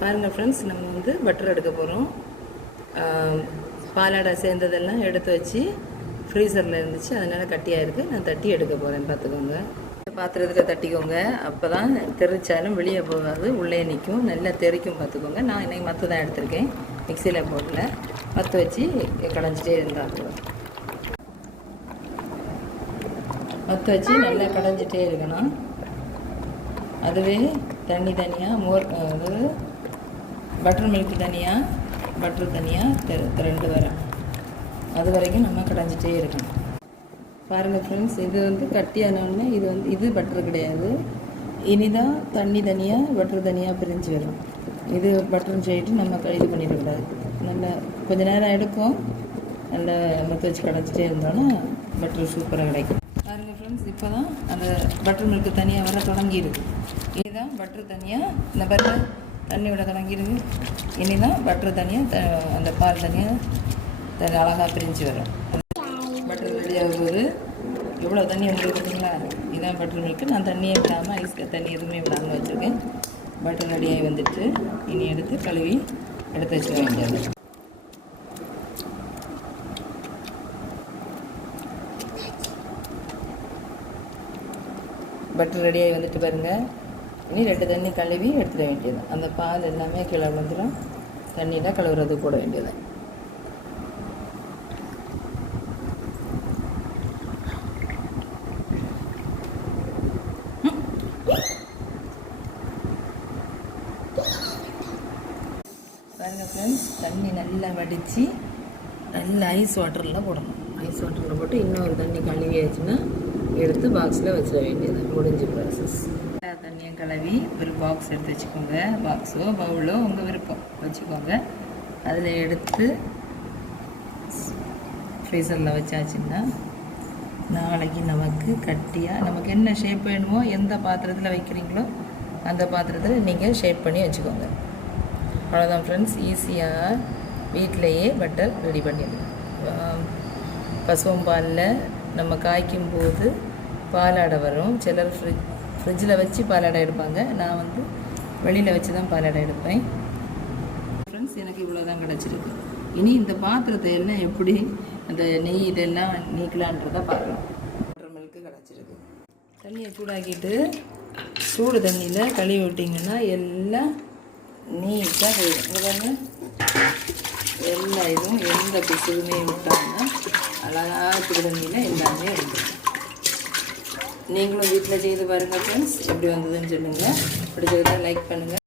பாருங்கள் ஃப்ரெண்ட்ஸ் நம்ம வந்து பட்டர் எடுக்க போகிறோம் பாலாடை சேர்ந்ததெல்லாம் எடுத்து வச்சு ஃப்ரீசரில் இருந்துச்சு. அதனால் கட்டியாக இருக்குது நான் தட்டி எடுக்க போகிறேன் பார்த்துக்கோங்க. பாத்திரத்தில் தட்டிக்கோங்க. அப்போ தான் தெரிச்சாலும் வெளியே போகாது உள்ளே நிற்கும் நல்லா தெரிக்கும் பார்த்துக்கோங்க. நான் இன்றைக்கி மற்ற தான் எடுத்திருக்கேன் மிக்சியில் போடல. மற்ற வச்சு கடைஞ்சிட்டே இருந்தால் போதும் மற்ற வச்சு நல்லா கடைஞ்சிட்டே இருக்கணும். அதுவே தண்ணி தனியாக மோர் அதாவது பட்டர் மில்க் தனியாக பட்டர் தனியாக ரெண்டு வரும் அது வரைக்கும் நம்ம கடைஞ்சிட்டே இருக்கணும். பாருங்கள் ஃப்ரெண்ட்ஸ் இது வந்து கட்டியானோடனே இது வந்து இது பட்டர் கிடையாது. இனிதான் தண்ணி தனியாக பட்டர் தனியாக பிரிஞ்சு வரும். இது பட்டர்னு சொல்லிட்டு நம்ம இது பண்ணிடக்கூடாது. நல்லா கொஞ்ச நேரம் எடுக்கும். நல்லா மற்ற வச்சு கடைஞ்சிட்டே இருந்தோன்னா பட்டர் சூப்பராக கிடைக்கும். பாருங்கள் ஃப்ரெண்ட்ஸ் இப்போ தான் அந்த பட்டர் மில்க் தனியாக வர தொடங்கியிருக்கு. இதுதான் பட்டர் தனியாக இந்த பட்டர் தண்ணி விட இனி தான் பட்டர் தனியாக த அந்த பால் தனியாக அழகாக பிரிஞ்சு வரும். பட்டர் ரெடியாக போது எவ்வளோ தண்ணி வந்துருக்கு பார்த்தீங்களா இதான் பட்டர் மில்க்கு நான் தண்ணியே விடாமல் ஐஸ் தண்ணி எதுவுமே விடாமல் வச்சுருக்கேன். பட்டர் ரெடியாகி வந்துட்டு இனி எடுத்து கழுவி எடுத்து வச்சுக்க வேண்டியது. பட்டர் ரெடியாகி வந்துட்டு பாருங்கள் பண்ணி ரெண்டு தண்ணி கழுவி எடுத்துட வேண்டியது. அந்த பால் எல்லாமே கீழே வந்துடும் தண்ணியில் கழுவுறது போட வேண்டியது. பாருங்க ஃப்ரெண்ட்ஸ் தண்ணி நல்லா வடித்து நல்ல ஐஸ் வாட்டரில் போடணும். ஐஸ் வாட்டரில் போட்டு இன்னொரு தண்ணி கழுவி ஆச்சுன்னா எடுத்து பாக்ஸில் வச்சிட வேண்டியது. முடிஞ்சு ப்ராசஸ் தண்ணியை கழுவி ஒரு பாக்ஸ் எடுத்து வச்சுக்கோங்க. பாக்ஸோ பவுலோ உங்கள் விருப்பம். வச்சுக்கோங்க. அதில் எடுத்து ஃப்ரீசரில் வச்சாச்சுன்னா நாளைக்கு நமக்கு கட்டியாக நமக்கு என்ன ஷேப் வேணுமோ எந்த பாத்திரத்தில் வைக்கிறீங்களோ அந்த பாத்திரத்தில் நீங்கள் ஷேப் பண்ணி வச்சுக்கோங்க. அவ்வளோதான் ஃப்ரெண்ட்ஸ் ஈஸியாக வீட்டிலையே பட்டர் ரெடி பண்ணிடலாம். பசுவம்பாலில் நம்ம காய்க்கும் போது பாலாடை வரும். சிலர் ஃப்ரிட்ஜ் ஃப்ரிட்ஜில் வச்சு பாலாடை எடுப்பாங்க. நான் வந்து வெளியில் வச்சு தான் பாலாடை எடுப்பேன். ஃப்ரெண்ட்ஸ் எனக்கு இவ்வளோ தான் கிடச்சிருக்கு. இனி இந்த பாத்திரத்தை எல்லாம் எப்படி அந்த நெய் இதெல்லாம் நீக்கலான்றதை பார்க்கலாம். பட்டர் மில்க்கு கிடச்சிருக்கு. தண்ணியை சூடாக்கிட்டு சூடு தண்ணியில் கழுவி விட்டிங்கன்னா எல்லாம் நீட்டாக போயிடும். எல்லா இதுவும் எந்த பிசுவுமே விட்டாங்கன்னா அழகாக சுடு தண்ணியில் எல்லாமே இருக்கும் நீங்களும் வீட்டில் செய்து பாருங்கள் ஃப்ரெண்ட்ஸ் எப்படி வந்ததுன்னு சொல்லுங்கள் பிடிச்சதை லைக் பண்ணுங்கள்